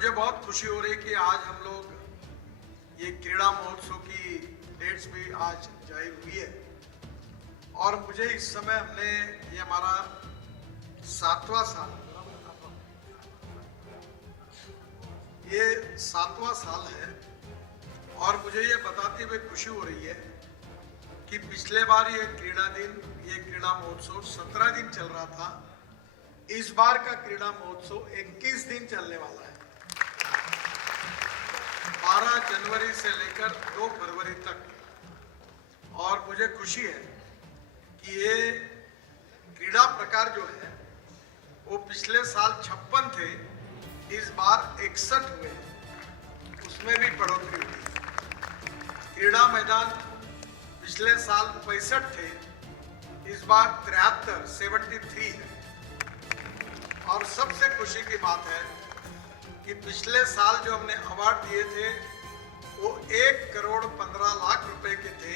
मुझे बहुत खुशी हो रही कि आज हम लोग ये क्रीड़ा महोत्सव की डेट्स भी आज जारी हुई है और मुझे इस समय हमने ये हमारा 7वां साल, ये 7वां साल है और मुझे ये बताते हुए खुशी हो रही है कि पिछले बार ये क्रीड़ा महोत्सव 17 दिन चल रहा था। इस बार का क्रीड़ा महोत्सव 21 दिन चलने वाला है, 12 जनवरी से लेकर 2 फरवरी तक। और मुझे खुशी है कि ये क्रीड़ा प्रकार जो है वो पिछले साल 56 थे, इस बार 61 हुए, उसमें भी बढ़ोतरी हुई। क्रीड़ा मैदान पिछले साल 65 थे, इस बार 73 है। और सबसे खुशी की बात है कि पिछले साल जो हमने अवार्ड दिए थे वो 1,15,00,000 रुपए के थे।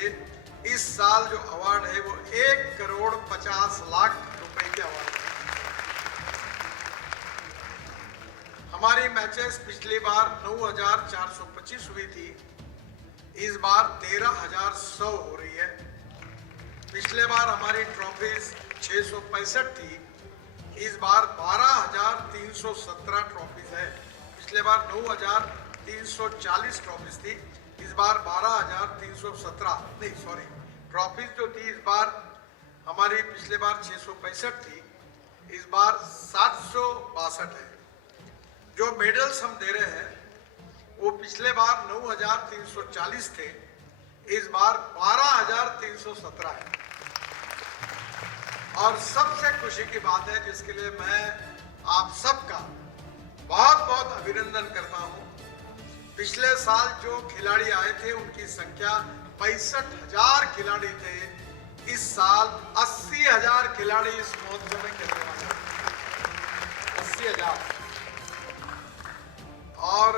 इस साल जो अवार्ड है वो 1,50,00,000 रुपए के अवार्ड है। हमारी मैचेस पिछली बार 9,425 हुई थी, इस बार 13,100 हो रही है। पिछले बार हमारी ट्रॉफीज 665 थी, इस बार 12,317 ट्रॉफीज है। पिछले बार 9,340 ट्रॉफीज थी, इस बार 12,317 नहीं सॉरी ट्रॉफीज जो थी इस बार हमारी पिछले बार 665 थी, इस बार 762 है। जो मेडल्स हम दे रहे हैं वो पिछले बार 9,340 थे, इस बार 12,317 है। और सबसे खुशी की बात है जिसके लिए मैं आप सबका बहुत बहुत अभिनंदन करता हूं। पिछले साल जो खिलाड़ी आए थे उनकी संख्या 65,000 खिलाड़ी थे, इस साल 80,000 खिलाड़ी इस महोत्सव में खेलने वाले हैं, 80,000। और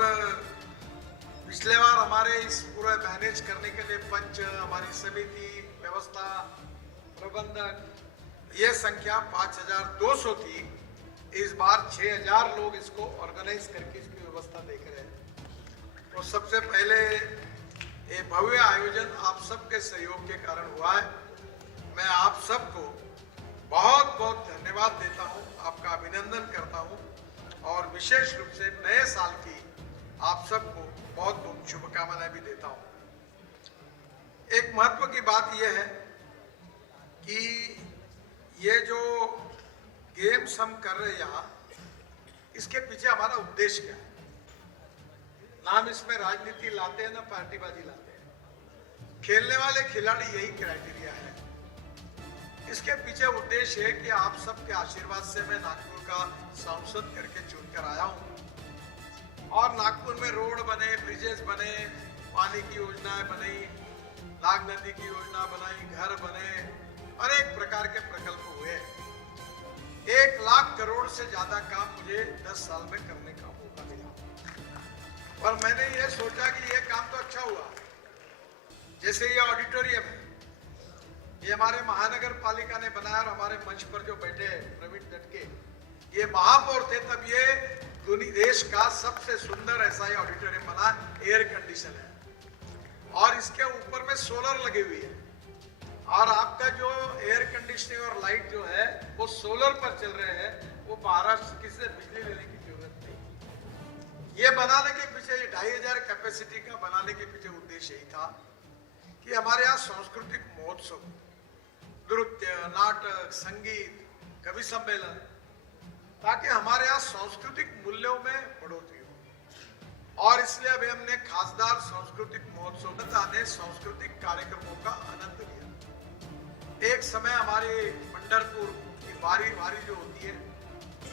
पिछले बार हमारे इस पूरा मैनेज करने के लिए पंच, हमारी समिति, व्यवस्था, प्रबंधक, ये संख्या 5,200 थी, इस बार 6,000 लोग इसको ऑर्गेनाइज करके इसकी व्यवस्था देख रहे हैं। तो सबसे पहले ये भव्य आयोजन आप सबके सहयोग के कारण हुआ है। मैं आप सबको बहुत बहुत धन्यवाद देता हूं, आपका अभिनंदन करता हूं और विशेष रूप से नए साल की आप सबको बहुत बहुत शुभकामनाएं भी देता हूं। एक महत्व की बात यह है कि ये जो गेम्स हम कर रहे हैं यहाँ, इसके पीछे हमारा उद्देश्य क्या है। नाम इसमें राजनीति लाते हैं ना पार्टीबाजी लाते हैं, खेलने वाले खिलाड़ी यही क्राइटेरिया है। इसके पीछे उद्देश्य है कि आप सबके आशीर्वाद से मैं नागपुर का सांसद करके चुनकर आया हूँ और नागपुर में रोड बने, ब्रिजेस बने, पानी की योजनाएं बनी, नाग नदी की योजना बनाई, घर बने, अनेक प्रकार के प्रकल्प हुए। 1 लाख करोड़ से ज्यादा काम मुझे 10 साल में करने का मौका मिला और मैंने ये सोचा कि ये काम तो अच्छा हुआ। जैसे ये ऑडिटोरियम है, ये हमारे महानगर पालिका ने बनाया और हमारे मंच पर जो बैठे हैं प्रवीण दटके, ये महापौर थे तब ये देश का सबसे सुंदर ऐसा ही ऑडिटोरियम बना, एयर कंडीशन है और इसके ऊपर में सोलर लगी हुई है और आपका जो एयर कंडीशनिंग और लाइट जो है वो सोलर पर चल रहे हैं, वो महाराष्ट्र किसी से बिजली लेने की जरूरत नहीं। ये बनाने के पीछे, ये 2,500 कैपेसिटी का बनाने के पीछे उद्देश्य यही था कि हमारे यहाँ सांस्कृतिक महोत्सव, नृत्य, नाटक, संगीत, कवि सम्मेलन, ताकि हमारे यहाँ सांस्कृतिक मूल्यों में बढ़ोतरी हो। और इसलिए अभी हमने खासदार सांस्कृतिक महोत्सव ने सांस्कृतिक कार्यक्रमों का आनंद लिया। एक समय हमारे पंढरपुर की वारी जो होती है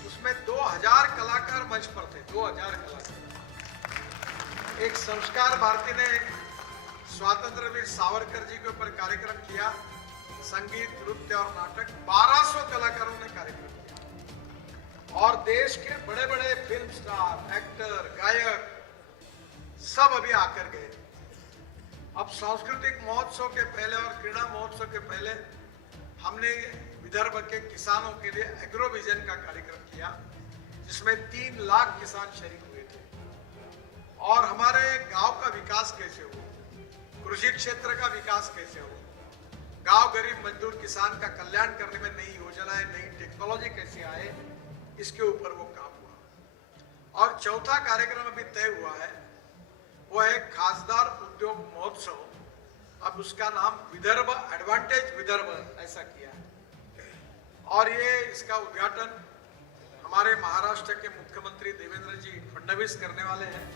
उसमें 2,000 कलाकार मंच पर थे, 2,000 कलाकार। एक संस्कार भारती ने स्वतंत्र वीर सावरकर जी के ऊपर कार्यक्रम किया, संगीत, नृत्य और नाटक, 1200 कलाकारों ने कार्यक्रम किया और देश के बड़े बड़े फिल्म स्टार, एक्टर, गायक सब अभी आकर गए। अब सांस्कृतिक महोत्सव के पहले और क्रीड़ा महोत्सव के पहले हमने विदर्भ के किसानों के लिए एग्रो विजन का कार्यक्रम किया, जिसमें 3 लाख किसान शरीक हुए थे। और हमारे गांव का विकास कैसे हो, कृषि क्षेत्र का विकास कैसे हो, गांव गरीब मजदूर किसान का कल्याण करने में नई योजनाएं, नई टेक्नोलॉजी कैसे आए, इसके ऊपर वो काम हुआ। और चौथा कार्यक्रम अभी तय हुआ है, वो है खासदार उद्योग महोत्सव। अब उसका नाम विदर्भ एडवांटेज विदर्भ ऐसा किया है। और ये इसका उद्घाटन हमारे महाराष्ट्र के मुख्यमंत्री देवेंद्र जी फडणवीस करने वाले हैं।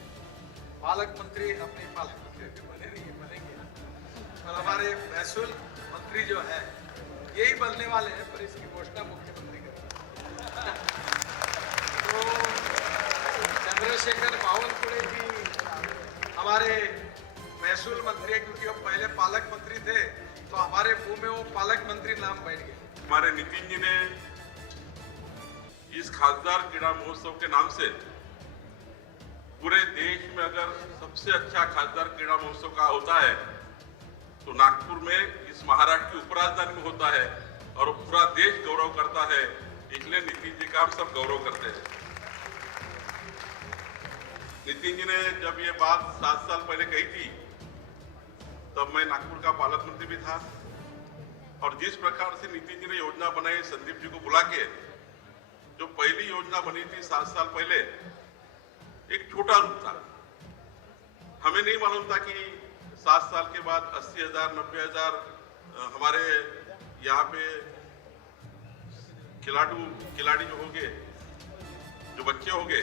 पालक मंत्री अपने पालक मंत्री बने नहीं बनेंगे, और हमारे महसूल मंत्री जो है यही बनने वाले हैं, पर इसकी घोषणा मुख्यमंत्री करेंगे। तो चंद्रशेखर बावनकुळे जी हमारे महसूल मंत्री है, क्योंकि वो पहले पालक मंत्री थे, तो हमारे मुंह में वो पालक मंत्री नाम बैठ गया। हमारे नितिन जी ने इस खासदार क्रीड़ा महोत्सव के नाम से पूरे देश में अगर सबसे अच्छा खासदार क्रीड़ा महोत्सव का होता है तो नागपुर में इस महाराष्ट्र की उपराजधानी में होता है, और पूरा देश गौरव करता है। इसलिए नितिन जी का हम सब गौरव करते हैं। नितिन जी ने जब ये बात 7 साल पहले कही थी, तब मैं नागपुर का पालक मंत्री भी था, और जिस प्रकार से नितिन जी ने योजना बनाई, संदीप जी को बुला के, जो पहली योजना बनी थी 7 साल पहले, एक छोटा रूप था। हमें नहीं मालूम था कि 7 साल के बाद 80,000 90,000 हमारे यहाँ पे खिलाड़ी जो होंगे, जो बच्चे होंगे,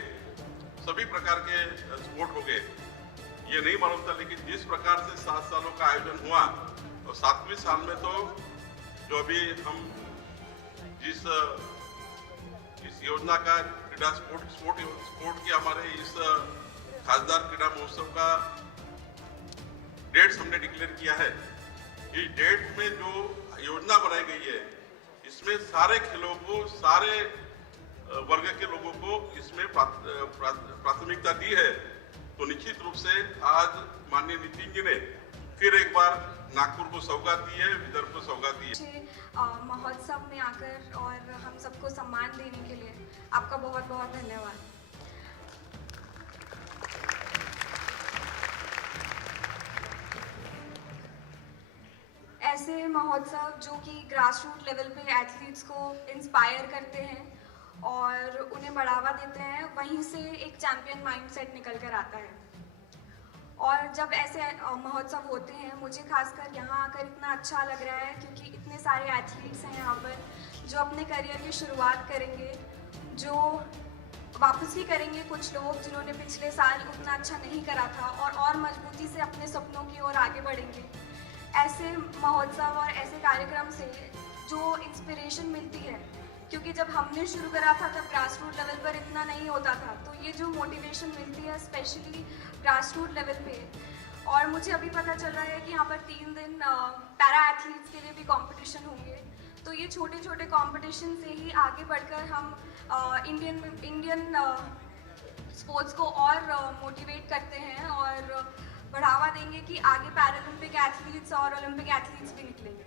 सभी प्रकार के स्पोर्ट होंगे, ये नहीं मालूम था। लेकिन जिस प्रकार से 7 सालों का आयोजन हुआ, और 7वें साल में तो जो अभी हम जिस योजना का क्रीड़ा स्पोर्ट के हमारे इस खासदार क्रीड़ा महोत्सव का डेट्स हमने डिक्लेयर किया है। इस डेट में जो योजना बनाई गई है, इसमें सारे खेलों को, सारे वर्ग के लोगों को इसमें प्राथमिकता दी है। तो निश्चित रूप से आज माननीय नितिन जी ने फिर एक बार नागपुर को सौगात दी है, विदर्भ को सौगात दी है। महोत्सव में आकर और हम सबको सम्मान देने के लिए आपका बहुत बहुत धन्यवाद। ऐसे महोत्सव जो कि ग्रास रूट लेवल पे एथलीट्स को इंस्पायर करते हैं और उन्हें बढ़ावा देते हैं, वहीं से एक चैंपियन माइंडसेट निकल कर आता है। और जब ऐसे महोत्सव होते हैं, मुझे खासकर यहाँ आकर इतना अच्छा लग रहा है, क्योंकि इतने सारे एथलीट्स हैं यहाँ पर जो अपने करियर की शुरुआत करेंगे, जो वापसी करेंगे, कुछ लोग जिन्होंने पिछले साल उतना अच्छा नहीं करा था और मजबूती से अपने सपनों की ओर आगे बढ़ेंगे। ऐसे महोत्सव और ऐसे कार्यक्रम से जो इंस्पिरेशन मिलती है, क्योंकि जब हमने शुरू करा था तब ग्रास रूट लेवल पर इतना नहीं होता था, तो ये जो मोटिवेशन मिलती है स्पेशली ग्रास रूट लेवल पे। और मुझे अभी पता चल रहा है कि यहाँ पर 3 दिन पैरा एथलीट्स के लिए भी कंपटीशन होंगे। तो ये छोटे छोटे कंपटीशन से ही आगे बढ़कर हम इंडियन स्पोर्ट्स को और मोटिवेट करते हैं और बढ़ावा देंगे कि आगे पैरालंपिक एथलीट्स और ओलंपिक एथलीट्स भी निकलेंगे।